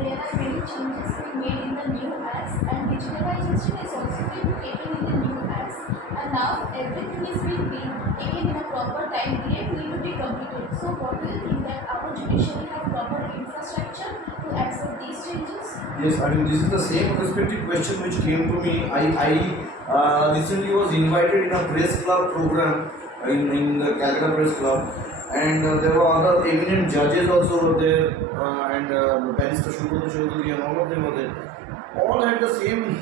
there are many changes being made in the new apps, and digitalization is also being taken in the new apps. And now everything is being taken in a proper time period need to be completed. So what do you think that our judiciary have proper infrastructure to accept these changes? Yes, I mean this is the same perspective question which came to me. I recently was invited in a press club program in the Calcutta Press Club, and there were other eminent judges also were there, and Barrister Shubhra Chaudhary and all of them were there. All had the same,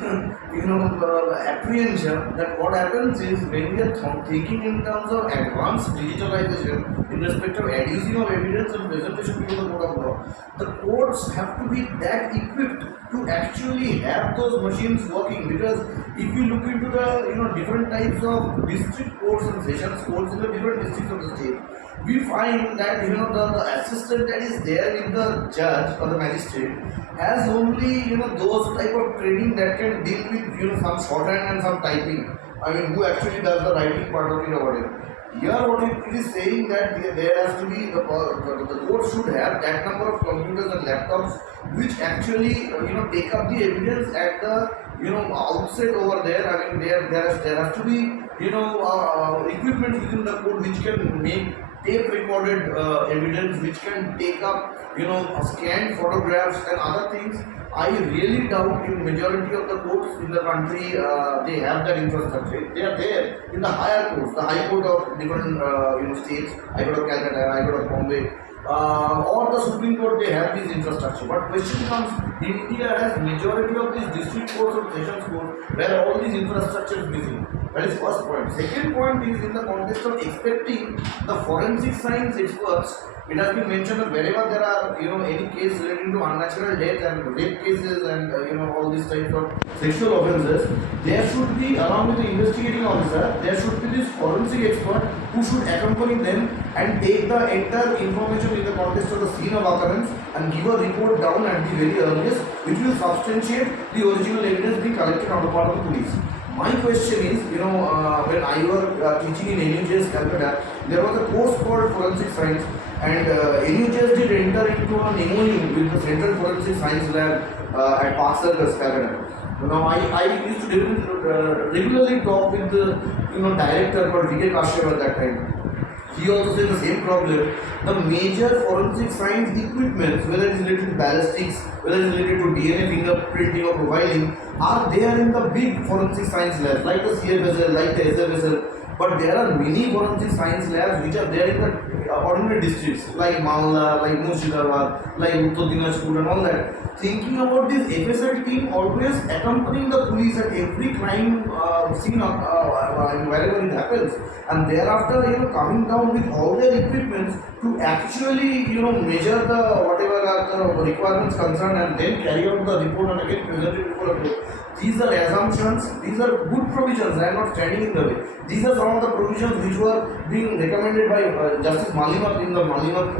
apprehension that what happens is when we are thinking in terms of advanced digitalization in respect of adducing of evidence and presentation before the court of law, the courts have to be that equipped to actually have those machines working. Because if you look into the different types of district courts and sessions courts in the different districts of the state, we find that the assistant that is there with the judge or the magistrate has only those type of training that can deal with some shorthand and some typing. I mean, who actually does the writing part of it or whatever. Here, what it is saying that there has to be the court should have that number of computers and laptops which actually take up the evidence at the outset over there. I mean, there has to be equipment within the court which can make tape recorded evidence, which can take up scanned photographs and other things. I really doubt in majority of the courts in the country they have that infrastructure. They are there in the higher courts, the High Court of different states, High Court of Calcutta, High Court of Bombay, or the Supreme Court. They have this infrastructure. But question comes: India has majority of these district courts or sessions courts where all these infrastructure is missing. That is first point. Second point is in the context of expecting the forensic science experts. It has been mentioned that wherever there are any case relating to unnatural death and rape cases and all these types of sexual offences, there should be, along with the investigating officer, there should be this forensic expert who should accompany them and take the entire information in the context of the scene of occurrence and give a report down at the very earliest, which will substantiate the original evidence being collected on the part of the police. My question is, when I was teaching in NUJS Calcutta, there was a course called Forensic Science, and NUJS did enter into an MOU with the Central Forensic Science Lab at Park Circus, Calcutta. Now, I used to regularly talk with the director called V.K. Kashyap at that time. He also said the same problem. The major forensic science equipments, whether it is related to ballistics, whether it is related to DNA fingerprinting or profiling, are there in the big forensic science labs like the CFSL, like the SFSL. But there are many forensic science labs which are there in the ordinary districts like Malda, like Murshidabad, like Uttar Dinajpur and all that. Thinking about this FSL team always accompanying the police at every crime scene wherever it happens, and thereafter coming down with all their equipments to actually measure the whatever are the requirements concerned and then carry out the report and again present it before a court. These are assumptions, these are good provisions, I am not standing in the way. These are some of the provisions which were being recommended by Justice Malimat in the Malimat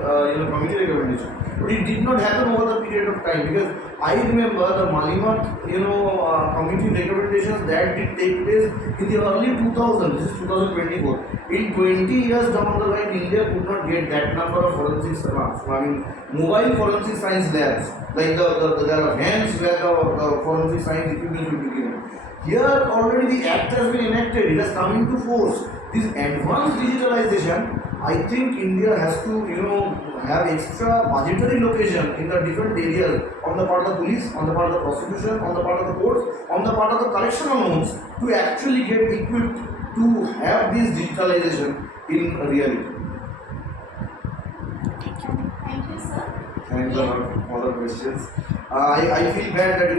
committee recommendation. But it did not happen over the period of time, because I remember the Malimat committee recommendations that did take place in the early 2000s. This is 2024. In 20 years down the line, India could not get that number of forensic mobile forensic science labs. Like there are hands where the forensic science equipment will be given. Here already the act has been enacted, it has come into force. This advanced digitalization, I think India has to have extra budgetary location in the different areas on the part of the police, on the part of the prosecution, on the part of the courts, on the part of the correctional norms to actually get equipped to have this digitalization in reality. Thank you, sir. Thanks a lot for the questions. I feel bad that I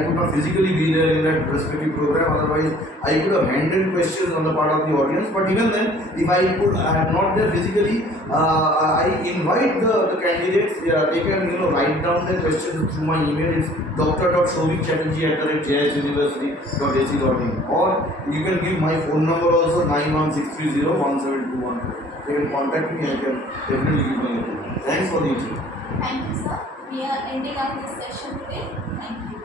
could not physically be there in that respective program. Otherwise, I could have handled questions on the part of the audience. But even then, if I could have not there physically, I invite the candidates. They can write down their questions through my email. It's dr.shobik.chatterjee@jhuniversity.ac.in, or you can give my phone number also 9163017214. You can contact me. I can definitely give my opinion. Thanks for the interview. Thank you, sir. We are ending our this session today. Thank you.